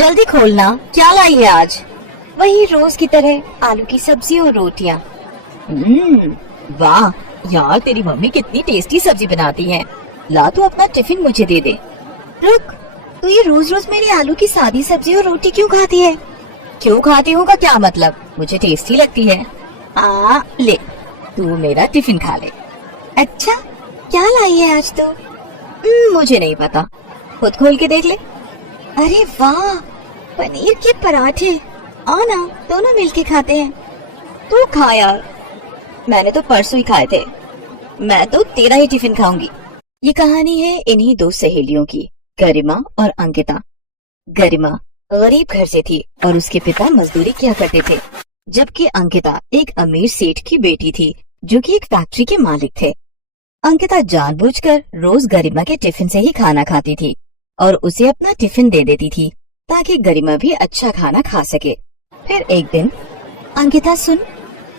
जल्दी खोलना, क्या लाई है आज? वही रोज की तरह आलू की सब्जी और रोटियां। वाह यार, तेरी मम्मी कितनी टेस्टी सब्जी बनाती है। ला तू अपना टिफिन मुझे दे दे। रुक, तू ये रोज रोज मेरी आलू की सादी सब्जी और रोटी क्यों खाती है? क्यों खाती हूँ का क्या मतलब? मुझे टेस्टी लगती है। ले, तू मेरा टिफिन खा ले। अच्छा, क्या लाई है आज तो? मुझे नहीं पता, खुद खोल के देख ले। अरे वाह, पनीर के पराठे। आओ ना, दोनों मिलके खाते हैं। तू खा यार, मैंने तो परसों ही खाए थे। मैं तो तेरा ही टिफिन खाऊंगी। ये कहानी है इन्हीं दो सहेलियों की, गरिमा और अंकिता। गरिमा गरीब घर से थी और उसके पिता मजदूरी किया करते थे, जबकि अंकिता एक अमीर सेठ की बेटी थी जो कि एक फैक्ट्री के मालिक थे। अंकिता जानबूझकर रोज गरिमा के टिफिन से ही खाना खाती थी और उसे अपना टिफिन दे देती थी ताकि गरिमा भी अच्छा खाना खा सके। फिर एक दिन, अंकिता सुन,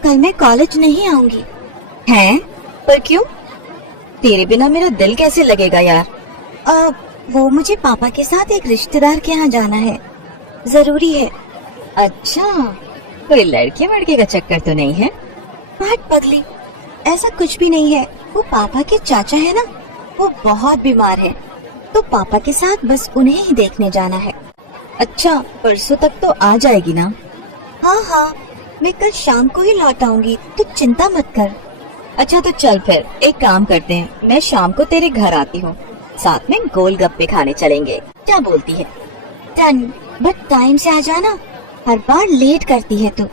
कल मैं कॉलेज नहीं आऊंगी। हैं? पर क्यों? तेरे बिना मेरा दिल कैसे लगेगा यार? वो मुझे पापा के साथ एक रिश्तेदार के यहाँ जाना है, जरूरी है। अच्छा, कोई लड़के वड़के का चक्कर तो नहीं है? हट पगली, ऐसा कुछ भी नहीं है। वो पापा के चाचा है ना, वो बहुत बीमार है, तो पापा के साथ बस उन्हें ही देखने जाना है। अच्छा, परसों तक तो आ जाएगी ना? हाँ, मैं कल शाम को ही लौट आऊंगी, तू चिंता मत कर। अच्छा तो चल फिर एक काम करते हैं, मैं शाम को तेरे घर आती हूँ, साथ में गोलगप्पे खाने चलेंगे, क्या बोलती है? डन, बट टाइम से आ जाना, हर बार लेट करती है तू।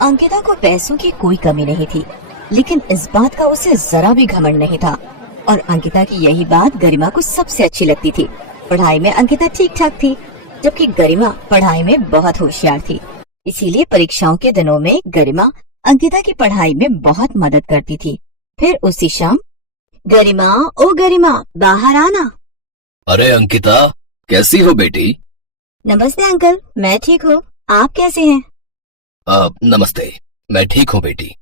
अंकिता को पैसों की कोई कमी नहीं थी, लेकिन इस बात का उसे जरा भी घमंड नहीं था और अंकिता की यही बात गरिमा को सबसे अच्छी लगती थी। पढ़ाई में अंकिता ठीक ठाक थी, जबकि गरिमा पढ़ाई में बहुत होशियार थी। इसीलिए परीक्षाओं के दिनों में गरिमा अंकिता की पढ़ाई में बहुत मदद करती थी। फिर उसी शाम, गरिमा, ओ गरिमा, बाहर आना। अरे अंकिता, कैसी हो बेटी? नमस्ते अंकल, मैं ठीक हूँ, आप कैसे हैं? नमस्ते, मैं ठीक हूँ बेटी।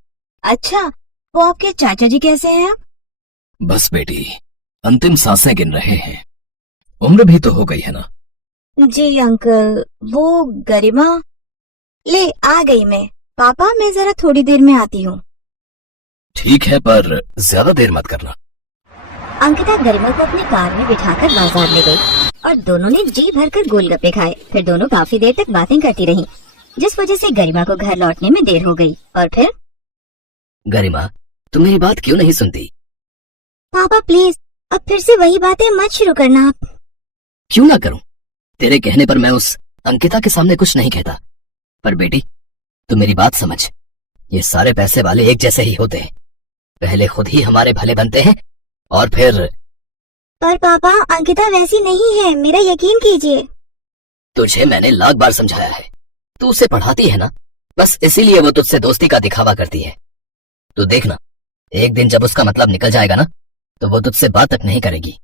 अच्छा, वो आपके चाचा जी कैसे हैं? बस बेटी, अंतिम सांसें गिन रहे हैं, उम्र भी तो हो गई है ना। जी अंकल, वो गरिमा। ले, आ गई मैं। पापा, मैं जरा थोड़ी देर में आती हूँ। ठीक है, पर ज्यादा देर मत करना। अंकिता गरिमा को अपनी कार में बिठाकर बाजार ले गई और दोनों ने जी भरकर गोलगप्पे खाए। फिर दोनों काफी देर तक बातें करती रहीं, जिस वजह से गरिमा को घर लौटने में देर हो गई। और फिर, गरिमा, तुम मेरी बात क्यों नहीं सुनती? पापा प्लीज, अब फिर से वही बातें मत शुरू करना आप। क्यों ना करूं? तेरे कहने पर मैं उस अंकिता के सामने कुछ नहीं कहता, पर बेटी तू मेरी बात समझ, ये सारे पैसे वाले एक जैसे ही होते हैं, पहले खुद ही हमारे भले बनते हैं और फिर। पर पापा, अंकिता वैसी नहीं है, मेरा यकीन कीजिए। तुझे मैंने लाख बार समझाया है, तू उसे पढ़ाती है ना, बस इसीलिए वो तुझसे दोस्ती का दिखावा करती है। तो देखना, एक दिन जब उसका मतलब निकल जाएगा ना, तो वो तुझसे बात तक नहीं करेगी।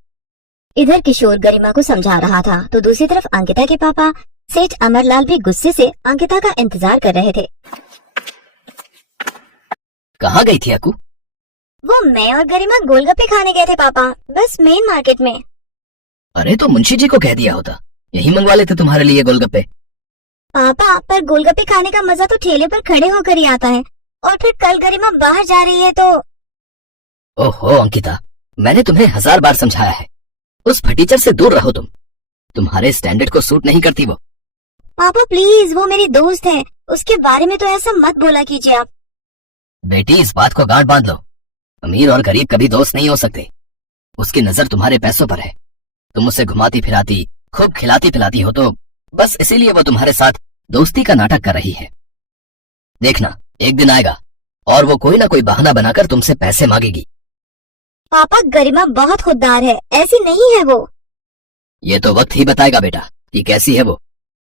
इधर किशोर गरिमा को समझा रहा था, तो दूसरी तरफ अंकिता के पापा सेठ अमरलाल भी गुस्से से अंकिता का इंतजार कर रहे थे। कहाँ गई थी अक्कू? वो मैं और गरिमा गोलगप्पे खाने गए थे पापा, बस मेन मार्केट में। अरे तो मुंशी जी को कह दिया होता, यही मंगवा लेते तुम्हारे लिए गोलगप्पे। पापा, पर गोलगप्पे खाने का मजा तो ठेले पर खड़े होकर ही आता है, और फिर कल गरिमा बाहर जा रही है तो। ओहो अंकिता, मैंने तुम्हें 1000 बार समझाया है, उस फटीचर से दूर रहो, तुम्हारे स्टैंडर्ड को सूट नहीं करती वो। पापा प्लीज, वो मेरी दोस्त है, उसके बारे में तो ऐसा मत बोला कीजिए आप। बेटी, इस बात को गांठ बांध लो, अमीर और गरीब कभी दोस्त नहीं हो सकते। उसकी नजर तुम्हारे पैसों पर है, तुम उसे घुमाती फिराती, खूब खिलाती पिलाती हो, तो बस इसीलिए वो तुम्हारे साथ दोस्ती का नाटक कर रही है। देखना, एक दिन आएगा और वो कोई ना कोई बहाना बनाकर तुमसे पैसे मांगेगी। पापा, गरिमा बहुत खुददार है, ऐसी नहीं है वो। ये तो वक्त ही बताएगा बेटा कि कैसी है वो।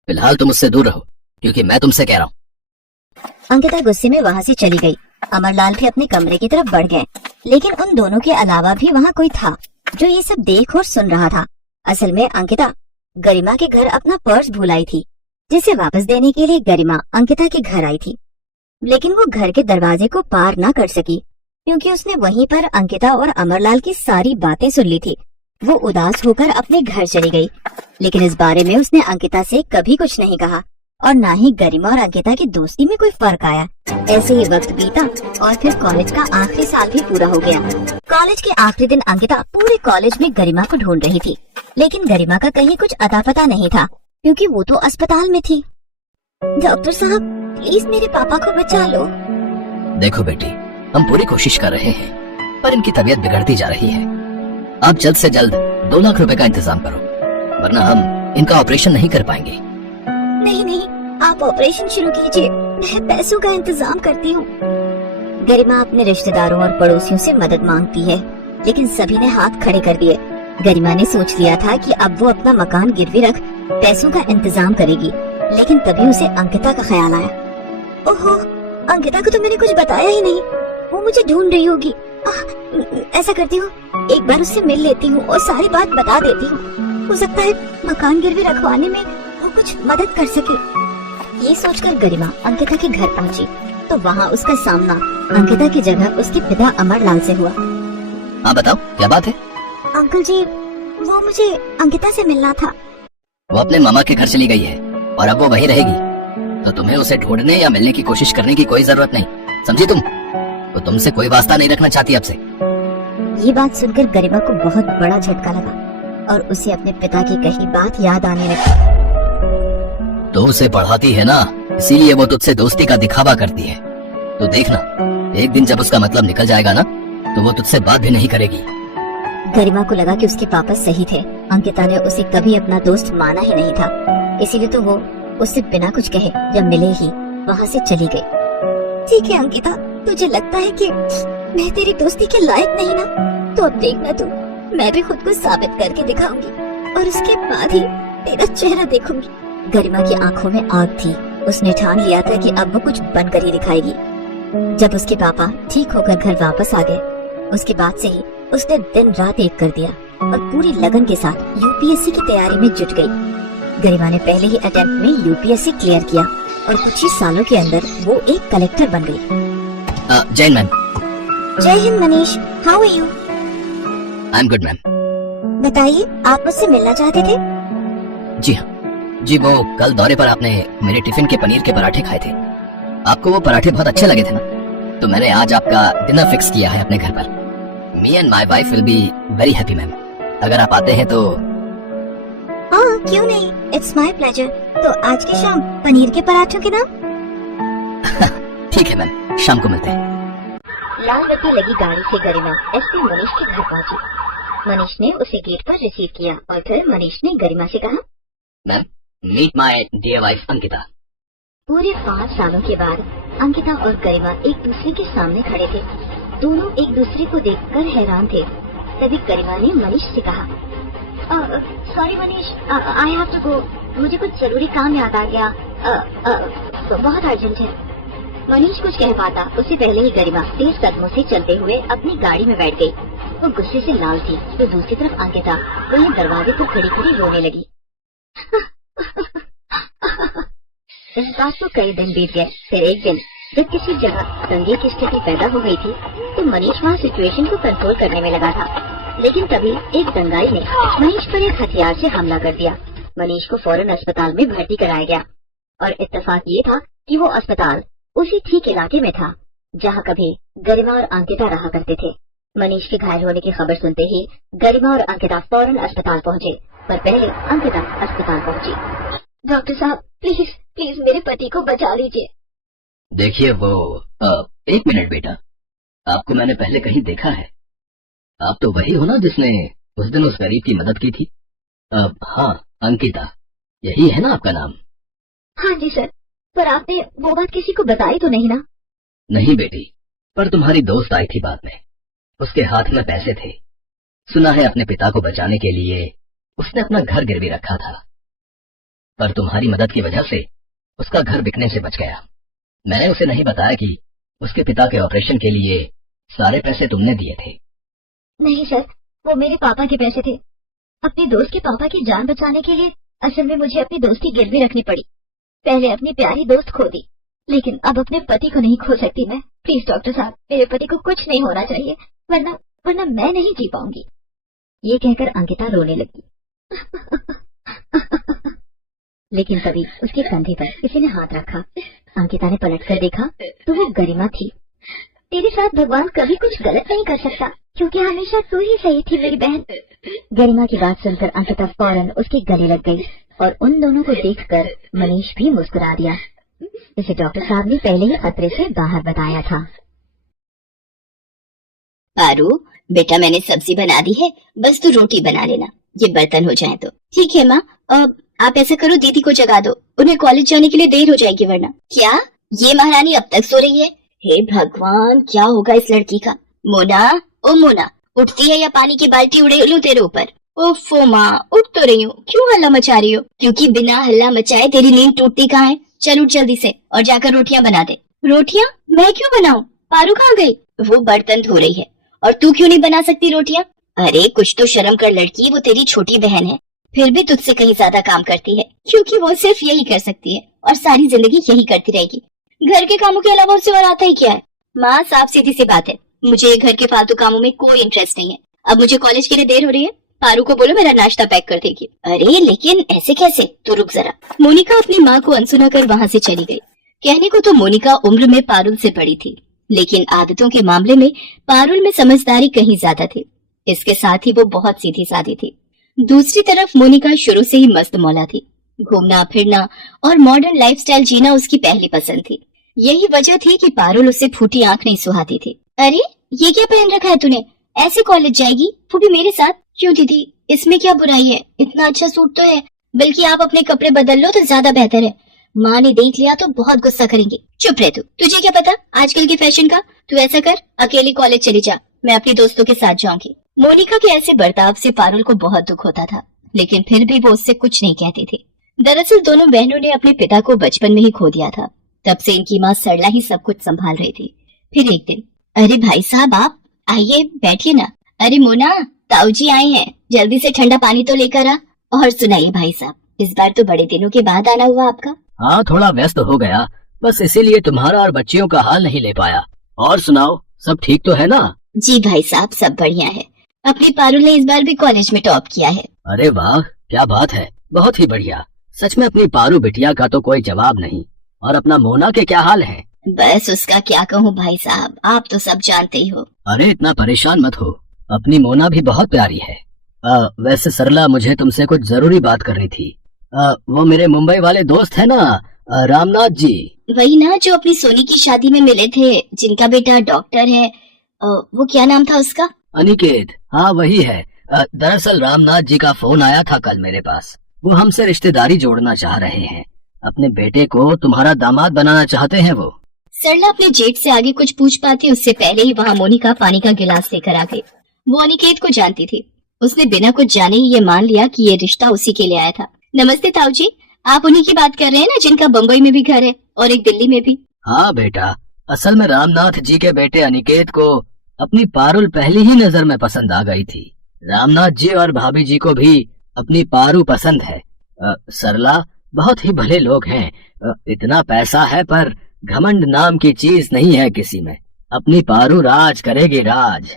फिलहाल तुम उससे दूर रहो, क्योंकि मैं तुमसे कह रहा हूँ। अंकिता गुस्से में वहाँ से चली गई। अमरलाल भी अपने कमरे की तरफ बढ़ गए, लेकिन उन दोनों के अलावा भी वहाँ कोई था जो ये सब देख और सुन रहा था। असल में अंकिता गरिमा के घर अपना पर्स भूल आई थी, जिसे वापस देने के लिए गरिमा अंकिता के घर आई थी, लेकिन वो घर के दरवाजे को पार न कर सकी, क्योंकि उसने वहीं पर अंकिता और अमरलाल की सारी बातें सुन ली थी। वो उदास होकर अपने घर चली गई, लेकिन इस बारे में उसने अंकिता से कभी कुछ नहीं कहा और ना ही गरिमा और अंकिता की दोस्ती में कोई फर्क आया। ऐसे ही वक्त बीता और फिर कॉलेज का आखिरी साल भी पूरा हो गया। कॉलेज के आखिरी दिन अंकिता पूरे कॉलेज में गरिमा को ढूंढ रही थी, लेकिन गरिमा का कहीं कुछ अता पता नहीं था क्योंकि वो तो अस्पताल में थी। डॉक्टर साहब, प्लीज मेरे पापा को बचा लो। देखो बेटी, हम पूरी कोशिश कर रहे हैं पर इनकी तबीयत बिगड़ती जा रही है। आप जल्द से जल्द 2 लाख रुपए का इंतजाम करो, वरना हम इनका ऑपरेशन नहीं कर पाएंगे। नहीं नहीं, आप ऑपरेशन शुरू कीजिए, मैं पैसों का इंतजाम करती हूँ। गरिमा अपने रिश्तेदारों और पड़ोसियों से मदद मांगती है, लेकिन सभी ने हाथ खड़े कर दिए। गरिमा ने सोच लिया था कि अब वो अपना मकान गिरवी रख पैसों का इंतजाम करेगी, लेकिन तभी उसे अंकिता का ख्याल आया। ओहो, अंकिता को तो मैंने कुछ बताया ही नहीं, वो मुझे ढूंढ रही होगी। ऐसा करती हूँ, एक बार उससे मिल लेती हूँ और सारी बात बता देती हूँ। हो सकता है मकान गिरवी रखवाने में वो कुछ मदद कर सके। ये सोचकर गरिमा अंकिता के घर पहुंची तो वहाँ उसका सामना अंकिता की जगह उसके पिता अमरलाल से हुआ। हाँ बताओ, क्या बात है? अंकल जी, वो मुझे अंकिता से मिलना था। वो अपने मामा के घर चली गई है और अब वो वहीं रहेगी, तो तुम्हें उसे ढूंढने या मिलने की कोशिश करने की कोई जरूरत नहीं, समझी तुम? वो तुमसे कोई वास्ता नहीं रखना चाहती आपसे। ये बात सुनकर गरिमा को बहुत बड़ा झटका लगा और उसे अपने पिता की कही बात याद आने लगी। तो उसे पढ़ाती है ना, इसीलिए वो तुझसे दोस्ती का दिखावा करती है। तो देखना, एक दिन जब उसका मतलब निकल जाएगा ना, तो वो तुझसे बात भी नहीं करेगी। गरिमा को लगा कि उसके पापा सही थे, अंकिता ने उसे कभी अपना दोस्त माना ही नहीं था, इसीलिए तो वो उससे बिना कुछ कहे या मिले ही वहाँ से चली गई। ठीक है अंकिता, तुझे लगता है कि मैं तेरी दोस्ती के लायक नहीं ना, तो अब देखना तू, मैं भी खुद को साबित करके दिखाऊंगी और उसके बाद ही तेरा चेहरा देखूंगी। गरिमा की आंखों में आग थी, उसने ठान लिया था कि अब वो कुछ बनकर ही दिखाएगी। जब उसके पापा ठीक होकर घर वापस आ गए, उसके बाद से ही उसने दिन रात एक कर दिया और पूरी लगन के साथ यूपीएससी की तैयारी में जुट गई। गरिमा ने पहले ही अटेम्प्ट में यूपीएससी क्लियर किया और कुछ ही सालों के अंदर वो एक कलेक्टर बन गई। जय मैम। जय हिंद Manish, how are you? I am good ma'am. बताइए, आप मुझसे मिलना चाहते थे? जी हाँ जी, वो कल दौरे पर आपने मेरे टिफिन के पनीर के पराठे खाए थे। आपको वो पराठे बहुत अच्छे लगे थे ना, तो मैंने आज आपका डिनर फिक्स किया है अपने घर पर। Me and my wife will be very happy ma'am. अगर आप आते हैं तो। हाँ, क्यों नहीं, इट्स माई प्लेजर। तो आज की शाम पनीर के पराठों के नाम? ठीक है मैम, शाम को मिलते हैं। लाल बत्ती लगी गाड़ी से गरिमा एसपी मनीष के घर पहुंची। मनीष ने उसे गेट पर रिसीव किया और फिर मनीष ने गरिमा से कहा, ma'am, meet my dear wife Ankita. पूरे 5 सालों के बाद अंकिता और गरिमा एक दूसरे के सामने खड़े थे। दोनों एक दूसरे को देखकर हैरान थे। तभी गरिमा ने मनीष से कहा, sorry Manish, I have to go, मुझे कुछ जरूरी काम याद आ गया, बहुत अर्जेंट है। मनीष कुछ कह पाता उससे पहले ही गरिमा तेज कदमों से चलते हुए अपनी गाड़ी में बैठ गई। वो गुस्से से लाल थी, तो दूसरी तरफ अंकिता वहीं दरवाजे पर खड़ी खड़ी रोने लगी। इस बात को कई दिन बीत गए। फिर एक दिन जब किसी जगह दंगे की स्थिति पैदा हो गई थी, तो मनीष वहाँ सिचुएशन को कंट्रोल करने में लगा था। लेकिन तभी एक दंगाई ने मनीष पर एक हथियार से हमला कर दिया। मनीष को फौरन अस्पताल में भर्ती कराया गया और इत्तेफाक ये था कि वो अस्पताल उसी ठीक इलाके में था जहाँ कभी गरिमा और अंकिता रहा करते थे। मनीष के घायल होने की खबर सुनते ही गरिमा और अंकिता फौरन अस्पताल पहुँचे, पर पहले अंकिता अस्पताल पहुँची। डॉक्टर साहब, प्लीज प्लीज मेरे पति को बचा लीजिए। देखिए वो एक मिनट बेटा, आपको मैंने पहले कहीं देखा है। आप तो वही हो ना जिसने उस दिन उस गरीब की मदद की थी? हाँ, अंकिता, यही है ना आपका नाम? हाँ जी सर, पर आपने वो बात किसी को बताई तो नहीं ना? नहीं बेटी, पर तुम्हारी दोस्त आई थी बाद में, उसके हाथ में पैसे थे। सुना है अपने पिता को बचाने के लिए उसने अपना घर गिरवी रखा था, पर तुम्हारी मदद की वजह से उसका घर बिकने से बच गया। मैंने उसे नहीं बताया कि उसके पिता के ऑपरेशन के लिए सारे पैसे तुमने दिए थे। नहीं सर, वो मेरे पापा के पैसे थे। अपनी दोस्त के पापा की जान बचाने के लिए असल में मुझे अपनी दोस्ती गिरवी रखनी पड़ी। पहले अपनी प्यारी दोस्त खो दी, लेकिन अब अपने पति को नहीं खो सकती मैं। प्लीज डॉक्टर साहब, मेरे पति को कुछ नहीं होना चाहिए, वरना मैं नहीं जी पाऊंगी। ये कहकर अंकिता रोने लगी। लेकिन तभी उसके कंधे पर किसी ने हाथ रखा। अंकिता ने पलटकर देखा तो वो गरिमा थी। तेरे साथ भगवान कभी कुछ गलत नहीं कर सकता, क्योंकि हमेशा तू ही सही थी मेरी बहन। गरिमा की बात सुनकर अंकिता फौरन उसके गले लग गई और उन दोनों को देखकर मनीष भी मुस्कुरा दिया। इसे डॉक्टर साहब ने पहले ही खतरे से बाहर बताया था। पारू बेटा, मैंने सब्जी बना दी है, बस तू रोटी बना लेना, ये बर्तन हो जाए तो। ठीक है माँ, आप ऐसा करो, दीदी को जगा दो, उन्हें कॉलेज जाने के लिए देर हो जाएगी वरना। क्या ये महारानी अब तक सो रही है? हे भगवान, क्या होगा इस लड़की का। मोना, ओ मोना, उठती है या पानी की बाल्टी उड़े लूं तेरे ऊपर? ओफो माँ, उठ तो रही हूँ, क्यों हल्ला मचा रही हो? क्योंकि बिना हल्ला मचाए तेरी नींद टूटती कहाँ है। चल उठ जल्दी से और जाकर रोटियां बना दे। रोटियां? मैं क्यों बनाऊं? पारू कहाँ गई? वो बर्तन धो रही है। और तू क्यों नहीं बना सकती रोटियां? अरे कुछ तो शर्म कर लड़की, वो तेरी छोटी बहन है, फिर भी तुझसे कहीं ज्यादा काम करती है, क्योंकि वो सिर्फ यही कर सकती है और सारी जिंदगी यही करती रहेगी। घर के कामों के अलावा उसे और आता ही क्या है? माँ, साफ सीधी सी बात है, मुझे ये घर के फालतू कामों में कोई इंटरेस्ट नहीं है। अब मुझे कॉलेज के लिए देर हो रही है, पारू को बोलो मेरा नाश्ता पैक कर देगी। अरे लेकिन ऐसे कैसे? तो रुक जरा। मोनिका अपनी माँ को अनसुना कर वहाँ से चली गई। कहने को तो मोनिका उम्र में पारुल से बड़ी थी, लेकिन आदतों के मामले में पारुल में समझदारी कहीं ज्यादा थी। इसके साथ ही वो बहुत सीधी सादी थी। दूसरी तरफ मोनिका शुरू से ही मस्त मौला थी। घूमना फिरना और मॉडर्न लाइफस्टाइल जीना उसकी पहली पसंद थी। यही वजह थी कि पारुल उसे फूटी आंख नहीं सुहाती थी। अरे ये क्या पहन रखा है तूने? ऐसे कॉलेज जाएगी, वो भी मेरे साथ? क्यों दीदी, इसमें क्या बुराई है? इतना अच्छा सूट तो है, बल्कि आप अपने कपड़े बदल लो तो ज्यादा बेहतर है। माँ ने देख लिया तो बहुत गुस्सा करेंगे। चुप रह तू, तुझे क्या पता आजकल के फैशन का? तू ऐसा कर, अकेली कॉलेज चली जा, मैं अपनी दोस्तों के साथ जाऊंगी। मोनिका के ऐसे बर्ताव से पारुल को बहुत दुख होता था, लेकिन फिर भी वो उससे कुछ नहीं कहती थी। दरअसल दोनों बहनों ने अपने पिता को बचपन में ही खो दिया था, तब से इनकी माँ सरला ही सब कुछ संभाल रही थी। फिर एक दिन, अरे भाई साहब, आप आइए बैठिए ना। अरे मोना, ताऊ जी आए हैं, जल्दी से ठंडा पानी तो लेकर आ। और सुनाइए भाई साहब, इस बार तो बड़े दिनों के बाद आना हुआ आपका। हाँ, थोड़ा व्यस्त हो गया, बस इसीलिए तुम्हारा और बच्चियों का हाल नहीं ले पाया। और सुनाओ, सब ठीक तो है ना? जी भाई साहब, सब बढ़िया है। अपनी पारुल ने इस बार भी कॉलेज में टॉप किया है। अरे वाह, क्या बात है, बहुत ही बढ़िया। सच में अपनी पारू बिटिया का तो कोई जवाब नहीं। और अपना मोना के क्या हाल है? बस उसका क्या कहूँ भाई साहब, आप तो सब जानते ही हो। अरे इतना परेशान मत हो, अपनी मोना भी बहुत प्यारी है। वैसे सरला, मुझे तुमसे कुछ जरूरी बात करनी थी। वो मेरे मुंबई वाले दोस्त है ना, रामनाथ जी। वही ना, जो अपनी सोनी की शादी में मिले थे, जिनका बेटा डॉक्टर है। वो क्या नाम था उसका? अनिकेत। हाँ वही है। दरअसल रामनाथ जी का फोन आया था कल मेरे पास। वो हमसे रिश्तेदारी जोड़ना चाह रहे हैं, अपने बेटे को तुम्हारा दामाद बनाना चाहते हैं वो। सरला अपने जेठ से आगे कुछ पूछ पाती उससे पहले ही वहाँ मोनिका पानी का गिलास लेकर आ गई। वो अनिकेत को जानती थी, उसने बिना कुछ जाने ही ये मान लिया कि ये रिश्ता उसी के लिए आया था। नमस्ते ताऊ जी, आप उन्हीं की बात कर रहे हैं ना जिनका बम्बई में भी घर है और एक दिल्ली में भी? हाँ बेटा, असल में रामनाथ जी के बेटे अनिकेत को अपनी पारुल पहली ही नजर में पसंद आ गई थी। रामनाथ जी और भाभी जी को भी अपनी पारू पसंद है। सरला बहुत ही भले लोग हैं। इतना पैसा है पर घमंड नाम की चीज नहीं है किसी में। अपनी पारू राज करेगी, राज।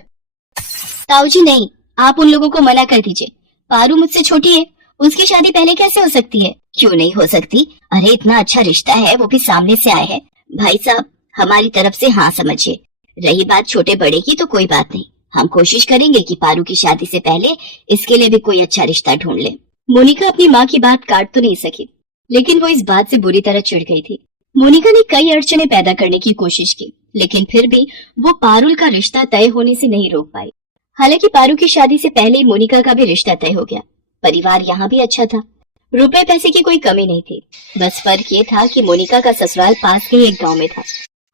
ताऊ जी नहीं, आप उन लोगों को मना कर दीजिए। पारू मुझसे छोटी है, उसकी शादी पहले कैसे हो सकती है? क्यों नहीं हो सकती? अरे इतना अच्छा रिश्ता है, वो भी सामने से आए हैं। भाई साहब, हमारी तरफ से हाँ समझिए। रही बात छोटे बड़े की तो कोई बात नहीं, हम कोशिश करेंगे कि पारू की शादी से पहले इसके लिए भी कोई अच्छा रिश्ता ढूंढ ले। मोनिका अपनी माँ की बात काट तो नहीं सकी, लेकिन वो इस बात से बुरी तरह चिढ़ गई थी। मोनिका ने कई अड़चने पैदा करने की कोशिश की, लेकिन फिर भी वो पारुल का रिश्ता तय होने से नहीं रोक पाई। हालांकि पारू की शादी से पहले ही मोनिका का भी रिश्ता तय हो गया। परिवार यहाँ भी अच्छा था, रुपए पैसे की कोई कमी नहीं थी। बस फर्क ये था कि मोनिका का ससुराल पास के ही एक गांव में था।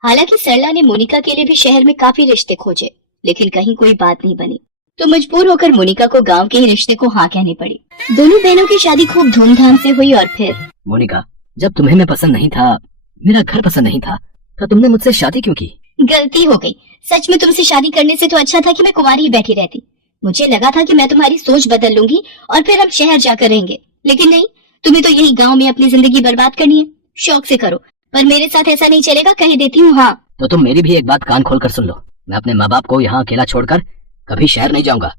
हालांकि सरला ने मोनिका के लिए भी शहर में काफी रिश्ते खोजे, लेकिन कहीं कोई बात नहीं बनी, तो मजबूर होकर मोनिका को गांव के ही रिश्ते को हाँ कहनी पड़ी। दोनों बहनों की शादी खूब धूमधाम से हुई। और फिर मोनिका, जब तुम्हें मैं पसंद नहीं था, मेरा घर पसंद नहीं था, तो तुमने मुझसे शादी क्यों की? गलती हो गई। सच में तुमसे शादी करने से तो अच्छा था कि मैं कुंवारी ही बैठी रहती। मुझे लगा था कि मैं तुम्हारी सोच बदल लूंगी और फिर हम शहर जाकर रहेंगे, लेकिन नहीं, तुम्हें तो यही गांव में अपनी जिंदगी बर्बाद करनी है। शौक से करो, पर मेरे साथ ऐसा नहीं चलेगा, कह देती हूँ। हाँ तो तुम मेरी भी एक बात कान खोल कर सुन लो। मैं अपने माँ बाप को यहाँ अकेला छोड़कर कभी शहर नहीं जाऊंगा।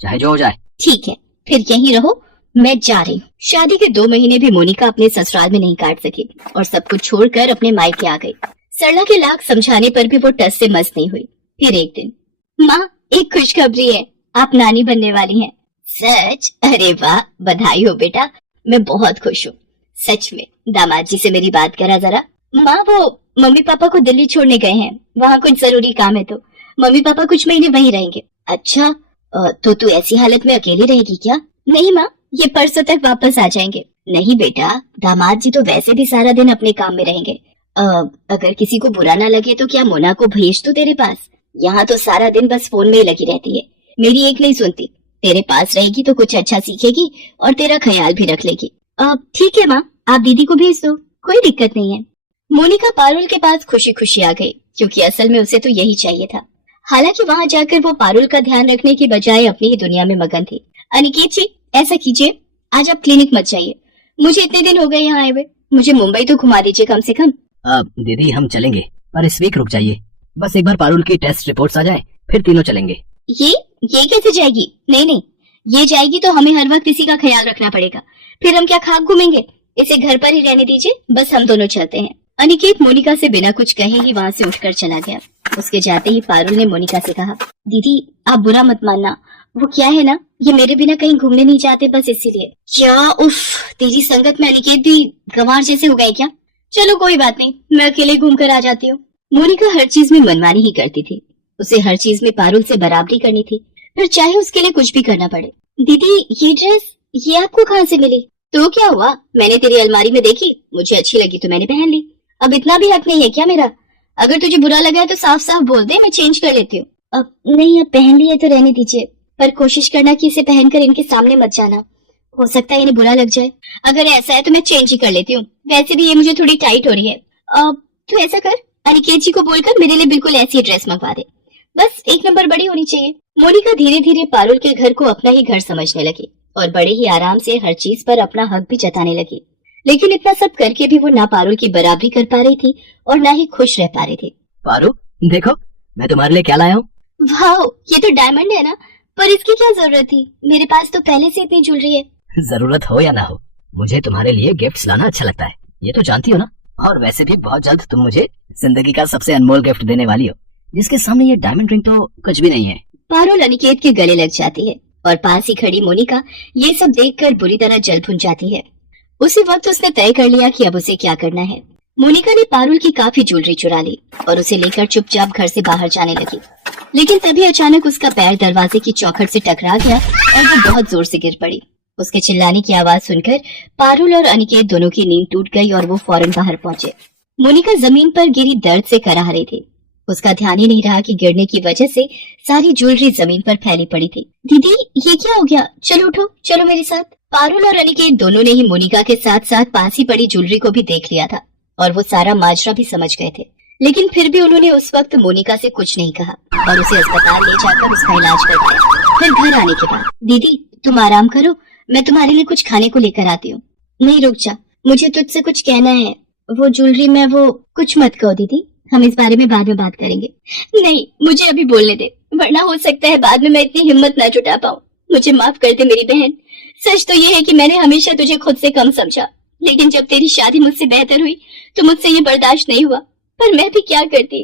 चाहे जो हो जाए। ठीक है, फिर यहीं रहो, मैं जा रही हूँ। शादी के 2 महीने भी मोनिका अपने ससुराल में नहीं काट सकी और सब कुछ छोड़कर अपने मायके आ गई। सरला के लाख समझाने पर भी वो टस से मस नहीं हुई। फिर एक दिन, माँ एक खुशखबरी है, आप नानी बनने वाली हैं। सच? अरे वाह, बधाई हो बेटा, मैं बहुत खुश हूँ। सच में? दामाद जी से मेरी बात करा जरा। माँ वो मम्मी पापा को दिल्ली छोड़ने गए हैं, वहाँ कुछ जरूरी काम है तो मम्मी पापा कुछ महीने वहीं रहेंगे। अच्छा, तो तू ऐसी हालत में अकेली रहेगी क्या? नहीं माँ, ये परसों तक वापस आ जाएंगे। नहीं बेटा, दामाद जी तो वैसे भी सारा दिन अपने काम में रहेंगे। अगर किसी को बुरा ना लगे तो क्या मोना को भेज दूं तेरे पास? यहाँ तो सारा दिन बस फोन में ही लगी रहती है, मेरी एक नहीं सुनती। तेरे पास रहेगी तो कुछ अच्छा सीखेगी और तेरा ख्याल भी रख लेगी। ठीक है माँ, आप दीदी को भेज दो, कोई दिक्कत नहीं है। मोनिका पारुल के पास खुशी खुशी आ गई, क्योंकि असल में उसे तो यही चाहिए था। हालांकि वहाँ जाकर वो पारुल का ध्यान रखने की बजाय अपनी ही दुनिया में मगन थी। अनिकेत जी, ऐसा कीजिए, आज आप क्लिनिक मत जाइए, मुझे इतने दिन हो गए यहाँ आए हुए, मुझे मुंबई तो घुमा दीजिए कम से कम। दीदी हम चलेंगे, पर इस वीक रुक जाइए, बस एक बार पारुल की टेस्ट रिपोर्ट्स आ जाए, फिर तीनों चलेंगे। ये कैसे जाएगी? नहीं, ये जाएगी तो हमें हर वक्त इसी का ख्याल रखना पड़ेगा, फिर हम क्या खाक घूमेंगे? इसे घर पर ही रहने दीजिए, बस हम दोनों चलते हैं। अनिकेत मोनिका से बिना कुछ कहे ही वहाँ से उठकर चला गया। उसके जाते ही पारुल ने मोनिका से कहा, दीदी आप बुरा मत मानना, वो क्या है ना, ये मेरे बिना कहीं घूमने नहीं जाते, बस इसीलिए। क्या उफ, तेरी संगत में अनिकेत भी गंवार जैसे हो गए क्या? चलो कोई बात नहीं, मैं अकेले घूम कर आ जाती हूँ। मोनिका हर चीज में मनमानी ही करती थी, उसे हर चीज में पारुल से बराबरी करनी थी, फिर चाहे उसके लिए कुछ भी करना पड़े। दीदी ये ड्रेस, ये आपको कहाँ से मिली? तो क्या हुआ, मैंने तेरी अलमारी में देखी, मुझे अच्छी लगी तो मैंने पहन ली। अब इतना भी हक नहीं है क्या मेरा? अगर तुझे बुरा लगा है तो साफ साफ बोल दे, मैं चेंज कर लेती हूँ। अब नहीं, अब पहन ली है तो रहने दीजिए, पर कोशिश करना कि इसे पहनकर इनके सामने मत जाना, हो सकता है इन्हें बुरा लग जाए। अगर ऐसा है तो मैं चेंज ही कर लेती हूँ, वैसे भी ये मुझे थोड़ी टाइट हो रही है। तो ऐसा कर, अनिकेत जी को बोलकर मेरे लिए बिल्कुल ऐसी ड्रेस मंगवा दे, बस 1 नंबर बड़ी होनी चाहिए। मोनिका धीरे धीरे पारुल के घर को अपना ही घर समझने लगी और बड़े ही आराम से हर चीज पर अपना हक भी जताने लगी। लेकिन इतना सब करके भी वो ना पारुल की बराबरी कर पा रही थी और ना ही खुश रह पा रही थी। पारू देखो, मैं तुम्हारे लिए क्या लाया हूँ। वाह, ये तो डायमंड है ना, पर इसकी क्या जरूरत थी, मेरे पास तो पहले से इतनी ज्वेलरी है। जरूरत हो या ना हो, मुझे तुम्हारे लिए गिफ्ट्स लाना अच्छा लगता है, ये तो जानती हो ना। और वैसे भी बहुत जल्द तुम मुझे जिंदगी का सबसे अनमोल गिफ्ट देने वाली हो, जिसके सामने ये डायमंड रिंग तो कुछ भी नहीं है। पारुल अनिकेत के गले लग जाती है और पास ही खड़ी मोनिका ये सब देखकर बुरी तरह जल भुन जाती है। उसी वक्त उसने तय कर लिया कि अब उसे क्या करना है। मोनिका ने पारुल की काफी ज्वेलरी चुरा ली और उसे लेकर चुपचाप घर से बाहर जाने लगी। लेकिन तभी अचानक उसका पैर दरवाजे की चौखट से टकरा गया और वो बहुत जोर से गिर पड़ी। उसके चिल्लाने की आवाज सुनकर पारुल और अनिकेत दोनों की नींद टूट गई और वो फौरन बाहर पहुंचे। मोनिका जमीन पर गिरी दर्द से कराह रही थी। उसका ध्यान ही नहीं रहा कि गिरने की वजह से सारी ज्वेलरी जमीन पर फैली पड़ी थी। दीदी ये क्या हो गया, चलो उठो, चलो मेरे साथ। पारुल और अनिकेत दोनों ने ही मोनिका के साथ साथ पास ही पड़ी ज्वेलरी को भी देख लिया था और वो सारा माजरा भी समझ गए थे। लेकिन फिर भी उन्होंने उस वक्त मोनिका से कुछ नहीं कहा और उसे अस्पताल ले जाकर उसका इलाज करवाया। फिर घर आने के बाद, दीदी तुम आराम करो, मैं तुम्हारे लिए कुछ खाने को लेकर आती हूँ। नहीं रुक जा, मुझे तुझसे कुछ कहना है। वो ज्वेलरी में वो कुछ मत कहो दीदी, हम इस बारे में बाद में बात करेंगे। नहीं, मुझे अभी बोलने दे, वरना हो सकता है बाद में मैं इतनी हिम्मत न जुटा पाऊँ। मुझे माफ कर दे मेरी बहन। सच तो ये है कि मैंने हमेशा तुझे खुद से कम समझा, लेकिन जब तेरी शादी मुझसे बेहतर हुई तो मुझसे ये बर्दाश्त नहीं हुआ। पर मैं भी क्या करती,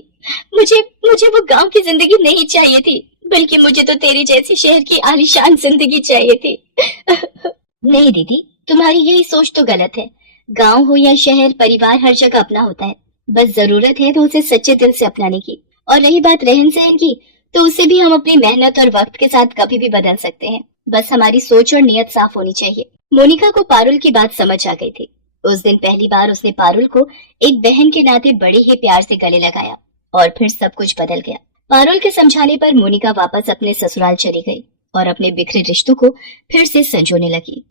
मुझे वो गांव की जिंदगी नहीं चाहिए थी, बल्कि मुझे तो तेरी जैसी शहर की आलीशान जिंदगी चाहिए थी। नहीं दीदी, तुम्हारी यही सोच तो गलत है। गांव हो या शहर, परिवार हर जगह अपना होता है, बस जरूरत है तो उसे सच्चे दिल से अपनाने की। और रही बात रहन सहन की, तो उसे भी हम अपनी मेहनत और वक्त के साथ कभी भी बदल सकते हैं, बस हमारी सोच और नियत साफ होनी चाहिए। मोनिका को पारुल की बात समझ आ गई थी। उस दिन पहली बार उसने पारुल को एक बहन के नाते बड़े ही प्यार से गले लगाया और फिर सब कुछ बदल गया। पारुल के समझाने पर मोनिका वापस अपने ससुराल चली गई और अपने बिखरे रिश्तों को फिर से संजोने लगी।